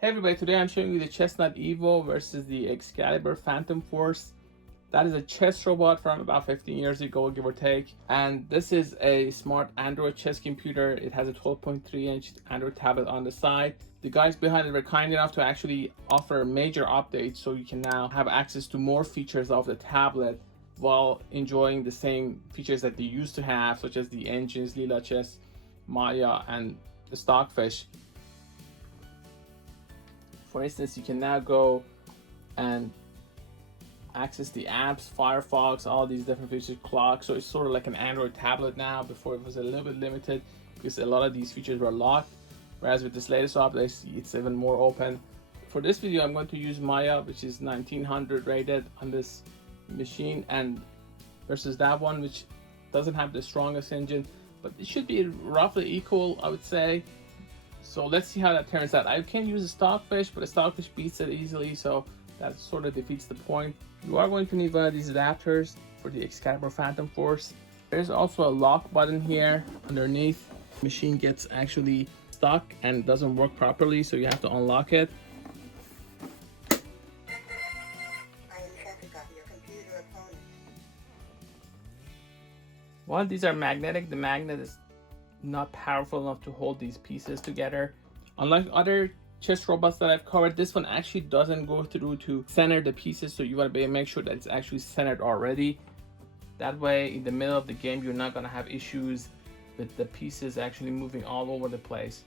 Hey everybody, today I'm showing you the Chessnut EVO versus the Excalibur Phantom Force. That is a chess robot from about 15 years ago, give or take. And this is a smart Android chess computer. It has a 12.3-inch Android tablet on the side. The guys behind it were kind enough to actually offer major updates, so you can now have access to more features of the tablet while enjoying the same features that they used to have, such as the engines, Lila Chess, Maya, and the Stockfish. For instance, you can now go and access the apps, Firefox, all these different features, clock. So it's sort of like an Android tablet now. Before it was a little bit limited because a lot of these features were locked. Whereas with this latest update, it's even more open. For this video, I'm going to use Maya, which is 1900 rated on this machine, and versus that one, which doesn't have the strongest engine, but it should be roughly equal, I would say. So let's see how that turns out. I can use a Stockfish, but a Stockfish beats it easily, so that sort of defeats the point. You are going to need one of these adapters for the Excalibur Phantom Force. There's also a lock button here underneath. The machine gets actually stuck and doesn't work properly, so you have to unlock it. While these are magnetic, the magnet is not powerful enough to hold these pieces together. Unlike other chess robots that I've covered, this one actually doesn't go through to center the pieces, so you want to make sure that it's actually centered already. That way, in the middle of the game, you're not going to have issues with the pieces actually moving all over the place.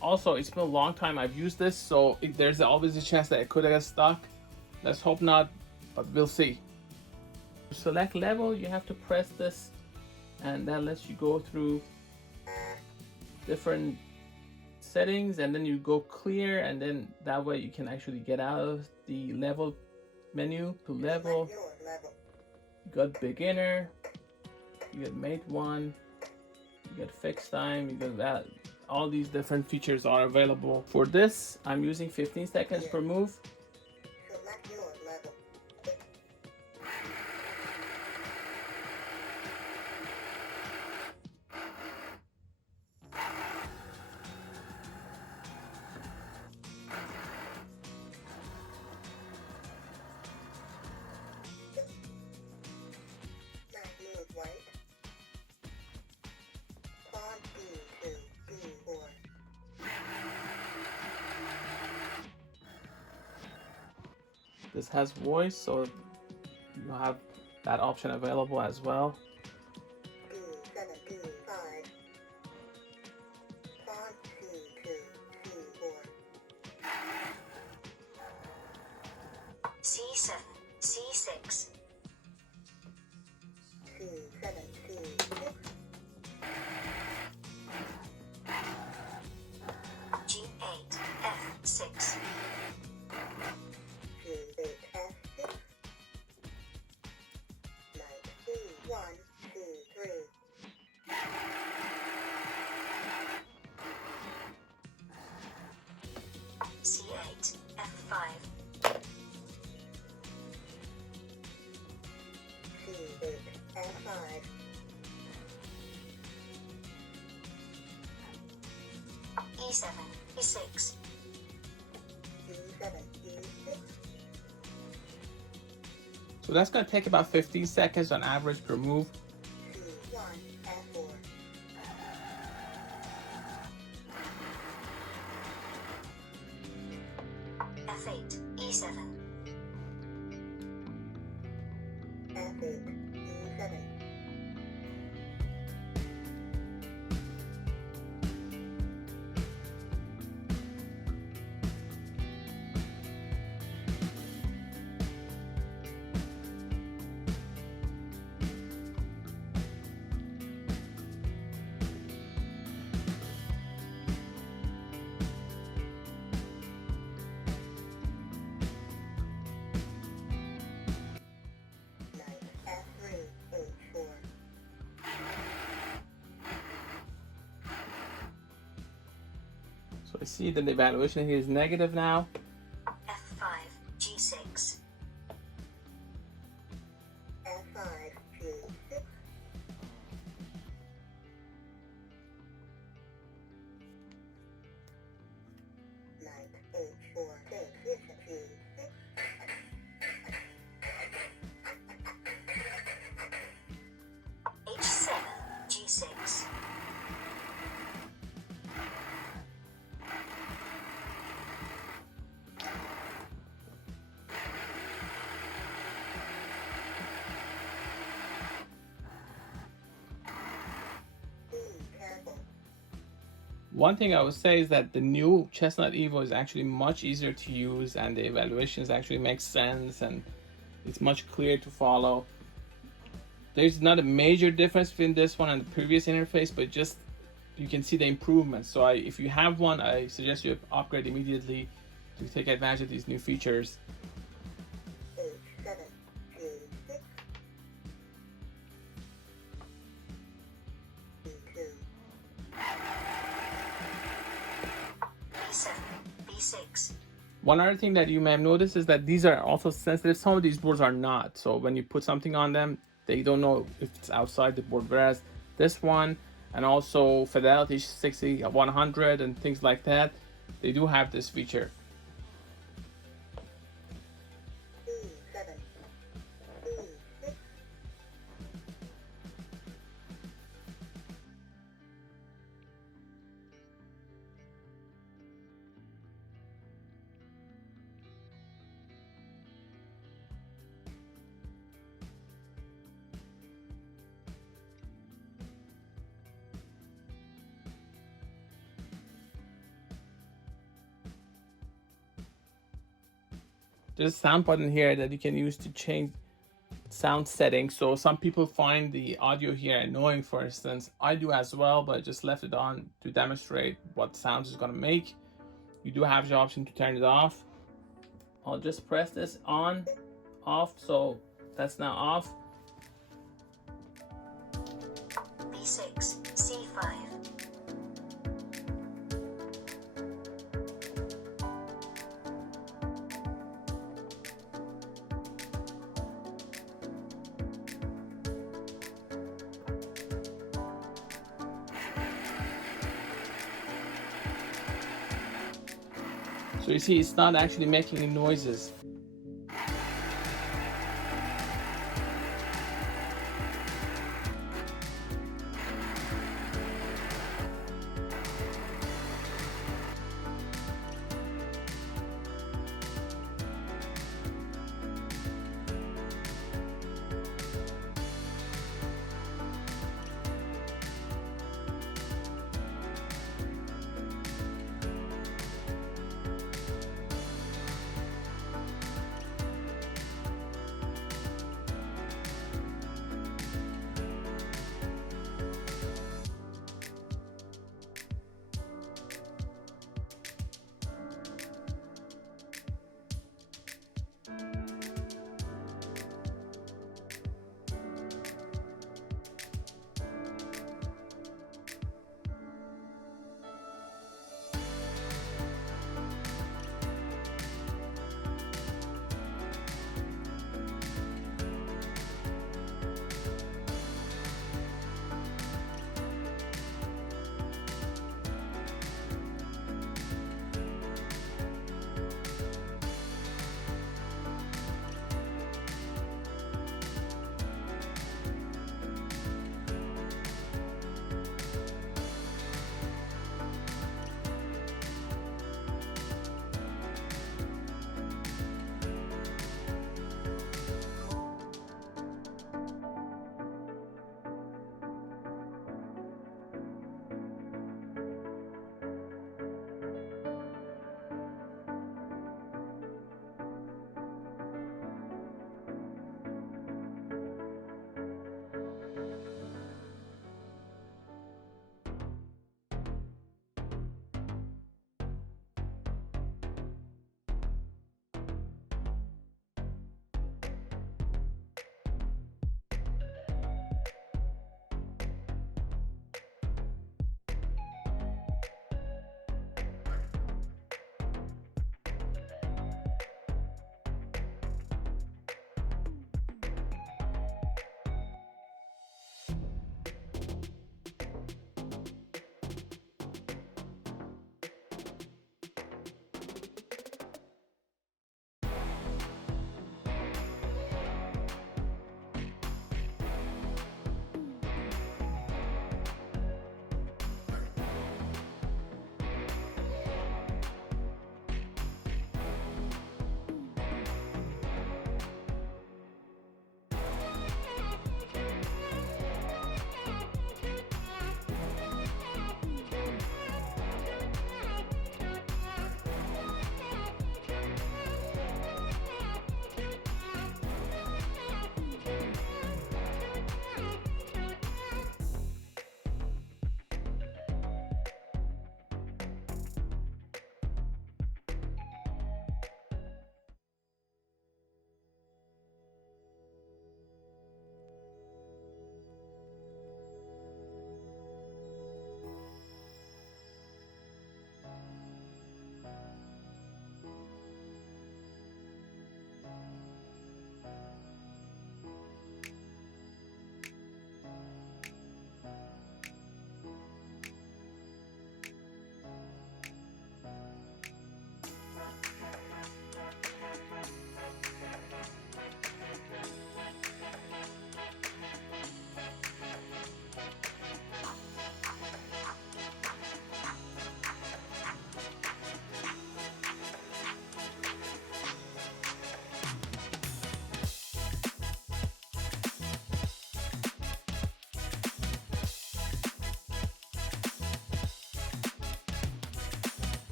Also, it's been a long time I've used this, so there's always a chance that it could get stuck. Let's hope not, but we'll see. To select level, you have to press this, and that lets you go through different settings, and then you go clear, and then that way you can actually get out of the level menu. To level, you got beginner, you got mate 1, you got fixed time, you got that. All these different features are available. For this, I'm using 15 seconds per move. This has voice, so you have that option available as well. C7, C6. C7, C6. G8, F6. G8, F6. Knight C1, C3. C8, F5. C8, F5. E7, E6. E7, E6. So that's going to take about 15 seconds on average per move. C1, F4. F8, E7. F8, E7. So I see that the evaluation here is negative now. F5, G6. F5, G6. Knight One thing I would say is that the new Chessnut EVO is actually much easier to use, and the evaluations actually make sense, and it's much clearer to follow. There's not a major difference between this one and the previous interface, but just you can see the improvements. So if you have one, I suggest you upgrade immediately to take advantage of these new features. H7, G6, B2, B7, B6. One other thing that you may have noticed is that these are also sensitive. Some of these boards are not. So when you put something on them, they don't know if it's outside the board. Whereas this one, and also Fidelity 60, 100 and things like that, they do have this feature. B7, B6, There's a sound button here that you can use to change sound settings. So some people find the audio here annoying, for instance. I do as well, but I just left it on to demonstrate what sounds it's gonna make. You do have the option to turn it off. I'll just press this on, off, so that's now off. B6, C5, So you see, it's not actually making any noises.